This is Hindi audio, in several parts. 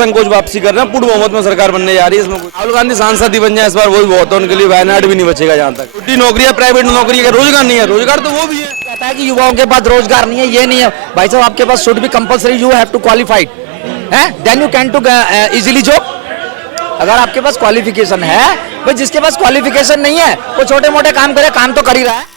निसंकोच वापसी कर रहे हैं, पूर्ण बहुमत में सरकार बनने जा रही है। इसमें राहुल गांधी सांसद ही बन जाए इस बार वही बहुत है उनके लिए, वायनाड भी नहीं बचेगा। जहाँ तक छोटी नौकरियां, प्राइवेट नौकरी का रोजगार नहीं है, रोजगार तो वो भी है। कहता है कि युवाओं के पास रोजगार नहीं है, ये नहीं है भाई साहब, आपके पास should be compulsory, you have to qualified है, then you can to easily job. अगर आपके पास क्वालिफिकेशन है, भाई जिसके पास क्वालिफिकेशन नहीं है वो छोटे मोटे काम करे, काम तो कर ही रहा है।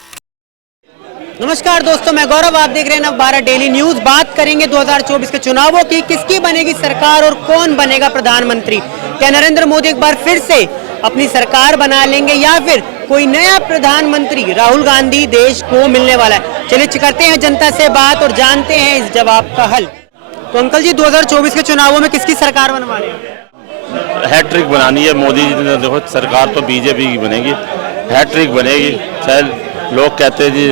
नमस्कार दोस्तों, मैं गौरव, आप देख रहे हैं नवभारत डेली न्यूज। बात करेंगे 2024 के चुनावों की, किसकी बनेगी सरकार और कौन बनेगा प्रधानमंत्री। क्या नरेंद्र मोदी एक बार फिर से अपनी सरकार बना लेंगे या फिर कोई नया प्रधानमंत्री राहुल गांधी देश को मिलने वाला है। चलिए करते हैं जनता से बात और जानते हैं इस जवाब का हल। तो अंकल जी, 2024 के चुनावों में किसकी सरकार बनवानी है? हैट्रिक बनानी है मोदी जी ने। देखो सरकार तो बीजेपी की बनेगी, हैट्रिक बनेगी। चाहे लोग कहते हैं जी,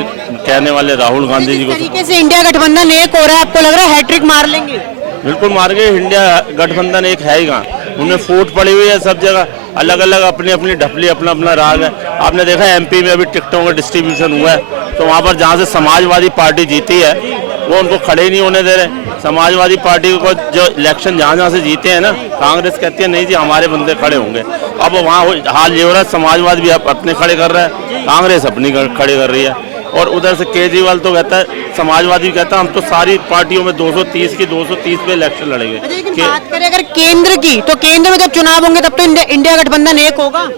कहने वाले राहुल गांधी जी को। तरीके से इंडिया गठबंधन एक हो रहा है, आपको लग रहा है हैट्रिक मार लेंगे? बिल्कुल मार गए। इंडिया गठबंधन एक है ही कहाँ, उनमें फूट पड़ी हुई है सब जगह, अलग अलग अपनी अपनी ढपली, अपना अपना राग है। आपने देखा एमपी में अभी टिकटों का डिस्ट्रीब्यूशन हुआ है, तो वहाँ पर जहाँ से समाजवादी पार्टी जीती है वो उनको खड़े ही नहीं होने दे रहे। समाजवादी पार्टी को जो इलेक्शन जहाँ जहाँ से जीते हैं ना, कांग्रेस कहती है नहीं जी हमारे बंदे खड़े होंगे। अब वहाँ हाल ये हो रहा है, समाजवादी भी अपने खड़े कर रहा है, कांग्रेस अपनी खड़े कर रही है। और उधर से केजरीवाल तो कहता है, समाजवादी कहता है हम तो सारी पार्टियों में 230 की 230 पे इलेक्शन लड़ेंगे। बात करें अगर केंद्र की, तो केंद्र में जब चुनाव होंगे तब तो इंडिया गठबंधन एक होगा।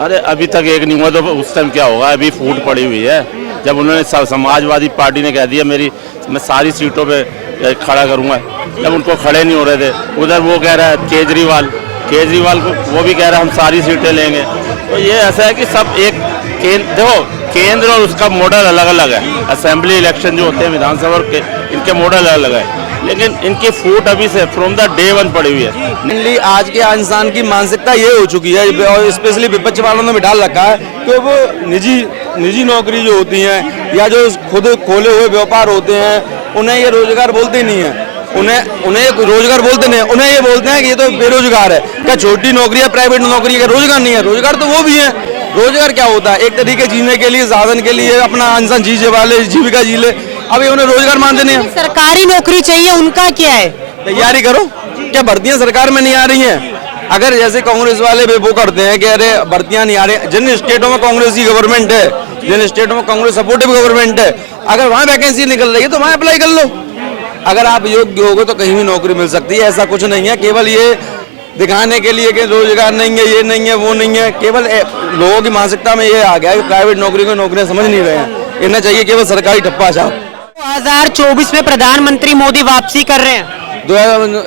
अरे अभी तक एक नहीं हुआ तो उस टाइम क्या होगा? अभी फूट पड़ी हुई है। जब उन्होंने समाजवादी पार्टी ने कह दिया मैं सारी सीटों पे खड़ा करूंगा, जब उनको खड़े नहीं हो रहे थे। उधर वो कह रहा है केजरीवाल को, वो भी कह रहा है हम सारी सीटें लेंगे। तो ये ऐसा है कि सब एक देखो, केंद्र और उसका मॉडल अलग अलग है। असेंबली इलेक्शन जो होते हैं विधानसभा और इनके मॉडल अलग अलग है, लेकिन इनकी फूट अभी से फ्रॉम द डे वन पड़ी हुई है। मेनली आज के इंसान की मानसिकता ये हो चुकी है, और स्पेशली विपक्ष वालों ने बिठा रखा है कि वो निजी नौकरी जो होती हैं या जो खुद खोले हुए व्यापार होते हैं, उन्हें ये रोजगार बोलते नहीं है। उन्हें रोजगार बोलते नहीं, उन्हें ये बोलते हैं कि ये तो बेरोजगार है। क्या छोटी नौकरियां, प्राइवेट नौकरी का रोजगार नहीं है? रोजगार तो वो भी है। रोजगार क्या होता है? एक तरीके जीने के लिए, साधन के लिए, अपना इंसान जीने वाले जीविका जी ले। अभी उन्हें रोजगार मानते नहीं है। सरकारी नौकरी चाहिए, उनका क्या है? तैयारी करो। क्या भर्तियां सरकार में नहीं आ रही हैं? अगर जैसे कांग्रेस वाले वो करते हैं कि अरे भर्तियां नहीं आ रही, जिन स्टेटों में कांग्रेस की गवर्नमेंट है, जिन स्टेटों में कांग्रेस सपोर्टिव गवर्नमेंट है, अगर वहाँ वैकेंसी निकल रही है तो वहाँ अप्लाई कर लो। अगर आप योग्य होगे तो कहीं भी नौकरी मिल सकती है। ऐसा कुछ नहीं है केवल ये दिखाने के लिए कि रोजगार नहीं है, ये नहीं है, वो नहीं है। केवल लोगों की मानसिकता में ये आ गया है कि प्राइवेट नौकरी को नौकरियां समझ नहीं रहे हैं। इन्हें चाहिए केवल सरकारी ठप्पा छाप। 2024 में प्रधानमंत्री मोदी वापसी कर रहे हैं,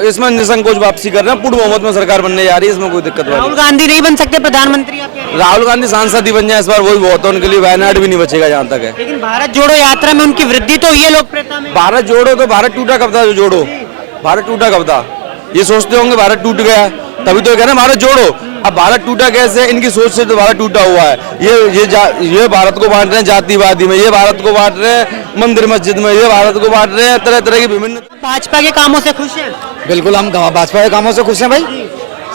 इसमें निसंकोच वापसी कर रहे हैं, पूर्ण बहुमत में सरकार बनने जा रही है। इसमें कोई दिक्कत नहीं। राहुल गांधी नहीं बन सकते प्रधानमंत्री? राहुल गांधी सांसद ही बन जाए इस बार वही बहुत है उनके लिए, वायनाड भी नहीं बचेगा। जहाँ तक है, लेकिन भारत जोड़ो यात्रा में उनकी वृद्धि तो हुई है लोकप्रियता में। भारत जोड़ो तो भारत टूटा कब था? जो जोड़ो, भारत टूटा कब था? ये सोचते होंगे भारत टूट गया, तभी तो कह रहे हैं भारत जोड़ो। अब भारत टूटा कैसे? इनकी सोच से तो भारत टूटा हुआ है। ये भारत को बांट रहे हैं जातिवादी में, ये भारत को बांट रहे हैं मंदिर मस्जिद में, ये भारत को बांट रहे हैं तरह तरह की विभिन्न। भाजपा के कामों से खुश हैं? बिल्कुल, हम भाजपा के कामों से खुश हैं भाई,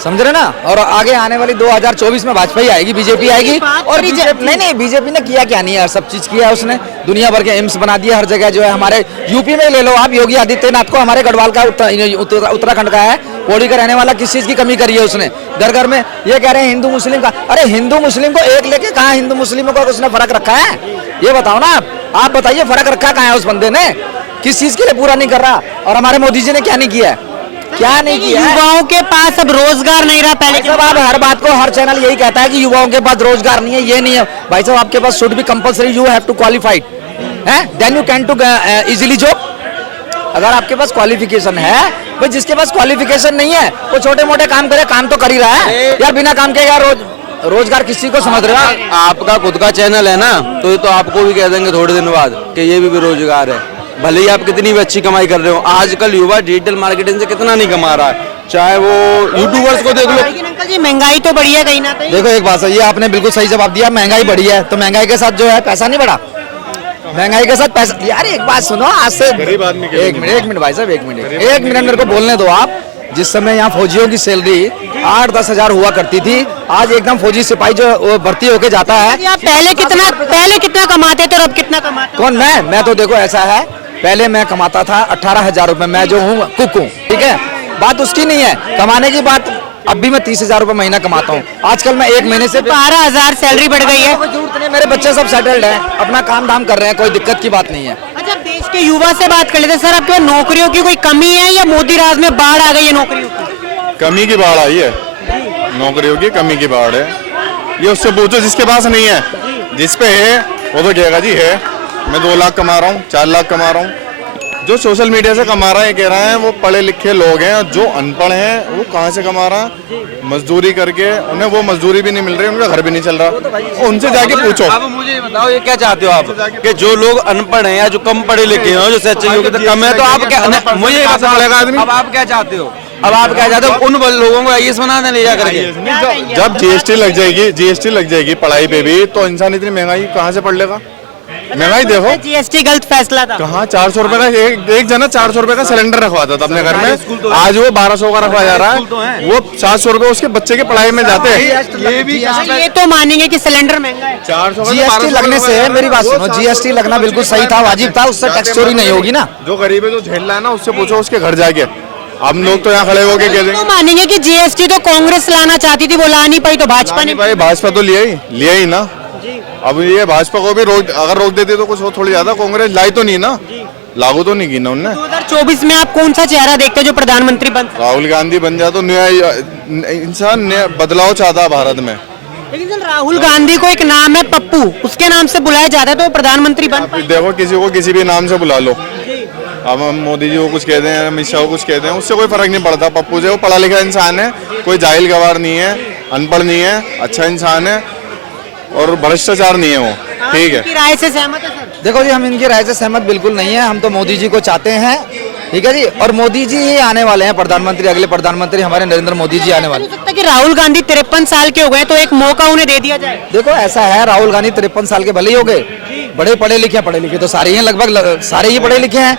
समझ रहे ना। और आगे आने वाली 2024 में भाजपा ही आएगी, बीजेपी आएगी। और नहीं, बीजेपी ने किया क्या नहीं यार, सब चीज किया है उसने। दुनिया भर के एम्स बना दिया हर जगह। जो है हमारे यूपी में ले लो आप, योगी आदित्यनाथ को, हमारे गढ़वाल का उत्तराखंड का है, पौड़ी का रहने वाला, किस चीज की कमी करी है उसने? घर घर में ये कह रहे हैं हिंदू मुस्लिम का। अरे हिंदू मुस्लिम को एक लेके कहाँ हिंदू मुस्लिमों को उसने फर्क रखा है? ये बताओ ना आप बताइए, फर्क रखा कहाँ है उस बंदे ने? किस चीज के लिए पूरा नहीं कर रहा? और हमारे मोदी जी ने क्या नहीं किया है? क्या नहीं किया? युवाओं के पास अब रोजगार नहीं रहा। पहले सब आप हर बात को, हर चैनल यही कहता है कि युवाओं के पास रोजगार नहीं है, ये नहीं है। भाई साहब, आपके पास should be compulsory, you have to qualified है, then you can to easily job. अगर आपके पास क्वालिफिकेशन है, भाई जिसके पास क्वालिफिकेशन नहीं है वो छोटे मोटे काम करे, काम तो कर ही रहा है यार। बिना काम के यार रोजगार किसी को समझ रहा है? आपका खुद का चैनल है ना, तो ये तो आपको भी कह देंगे थोड़े दिन बाद कि ये भी बेरोजगार है। भले ही आप कितनी भी अच्छी कमाई कर रहे हो, आजकल युवा डिजिटल मार्केटिंग से कितना नहीं कमा रहा है। चाहे वो यूट्यूबर्स को देख लो। अंकल जी, महंगाई तो बढ़ी है कहीं ना कहीं। देखो एक बात है, ये आपने बिल्कुल सही जवाब दिया, महंगाई बढ़ी है। तो महंगाई के साथ जो है पैसा नहीं बढ़ा? महंगाई के साथ पैसा, यार एक बात सुनो, आज से एक मिनट भाई साहब, एक मिनट मेरे को बोलने दो आप। जिस समय यहाँ फौजियों की सैलरी 8-10 हजार हुआ करती थी, आज एकदम फौजी सिपाही जो भर्ती होके जाता है। आप पहले कितना कमाते थे और अब कितना कमाते? कौन? मैं तो देखो ऐसा है, पहले मैं कमाता था 18,000 रुपए, मैं जो हूँ कुक हूँ, ठीक है। बात उसकी नहीं है, कमाने की बात। अब भी मैं 30,000 रुपए महीना कमाता हूँ, आजकल मैं एक महीने से 12,000 सैलरी बढ़ गई है। कोई जरूरत नहीं है, मेरे बच्चे सब सेटल्ड हैं, अपना काम धाम कर रहे हैं, कोई दिक्कत की बात नहीं है। अच्छा, देश के युवा से बात कर लेते हैं। सर, आपके पास नौकरियों की कोई कमी है या मोदी राज में बाढ़ आ गई है नौकरियों की? कमी की बाढ़ आई है, नौकरियों की कमी की बाढ़ है। ये उससे पूछो जिसके पास नहीं है, जिस पे है वो तो कहेगा जी है, मैं 2 लाख कमा रहा हूँ, 4 लाख कमा रहा हूँ। जो सोशल मीडिया से कमा रहा है, कह रहा है वो पढ़े लिखे लोग हैं, और जो अनपढ़ हैं वो कहाँ से कमा रहा है? मजदूरी करके, उन्हें वो मजदूरी भी नहीं मिल रही, उनका घर भी नहीं चल रहा। उनसे जाके पूछो। अब मुझे ये बताओ, ये क्या चाहते हो आप कि जो लोग अनपढ़ हैं या जो कम पढ़े लिखे हैं, जो शैक्षिक योग्यता कम है, तो आप क्या, मुझे ये बताओ, अब आप क्या चाहते हो? अब आप क्या चाहते हो? उन लोगों को आईएएस बना दें ले जा करके? जब जीएसटी लग जाएगी पढ़ाई पे भी, तो इंसान इतनी महंगाई कहाँ से पढ़ लेगा? महंगाई देखो, जीएसटी गलत फैसला था। कहाँ 400 रुपए का एक जना 400 रुपए का सिलेंडर रखवाता था अपने घर में, आज वो 1200 का रखवाया जा रहा है। वो 700 रुपए उसके बच्चे के पढ़ाई में जाते हैं। ये तो मानेंगे कि सिलेंडर महंगा है। 400 जीएसटी लगने से, मेरी बात सुनो, जीएसटी लगना बिल्कुल सही था, वाजिब था, उससे टैक्स चोरी नहीं होगी ना। जो गरीब है, जो झेल रहा है ना, उससे पूछो उसके घर जाके। हम लोग तो यहाँ खड़े होके कह तो देंगे मानेंगे कि जीएसटी तो कांग्रेस लाना चाहती थी, वो ला नहीं पाई, तो भाजपा ने। भाई भाजपा तो लिया ही ना। अब ये भाजपा को भी अगर रोक देती तो कुछ हो थोड़ी ज्यादा, कांग्रेस लाई तो नहीं ना, लागू तो नहीं की ना उनने। 2024 में आप कौन सा चेहरा देखते हैं जो प्रधानमंत्री बन? राहुल गांधी बन जाए तो नया इंसान, नया बदलाव चाहता है भारत में। लेकिन सर, राहुल गांधी को एक नाम है पप्पू, उसके नाम से बुलाया जाता है, तो वो प्रधानमंत्री बन पाए? देखो, किसी को किसी भी नाम से बुला लो, अब हम मोदी जी को कुछ कहते हैं, अमित शाह को कुछ कहते हैं, उससे कोई फर्क नहीं पड़ता। पप्पू से वो पढ़ा लिखा इंसान है, कोई जाहिल गवार नहीं है, अनपढ़ नहीं है, अच्छा इंसान है और भ्रष्टाचार नहीं है वो, ठीक है। आपकी राय से सहमत है सर? देखो जी, हम इनकी राय से सहमत बिल्कुल नहीं है, हम तो मोदी जी को चाहते हैं, ठीक है जी, और मोदी जी ही आने वाले हैं प्रधानमंत्री, अगले प्रधानमंत्री हमारे नरेंद्र मोदी जी आने वाले। हो सकता है कि राहुल गांधी 53 साल के हो गए, तो एक मौका उन्हें दे दिया जाए। देखो ऐसा है, राहुल गांधी 53 साल के भले ही हो गए, बड़े पढ़े लिखे तो सारे ही हैं, लगभग सारे ही पढ़े लिखे हैं।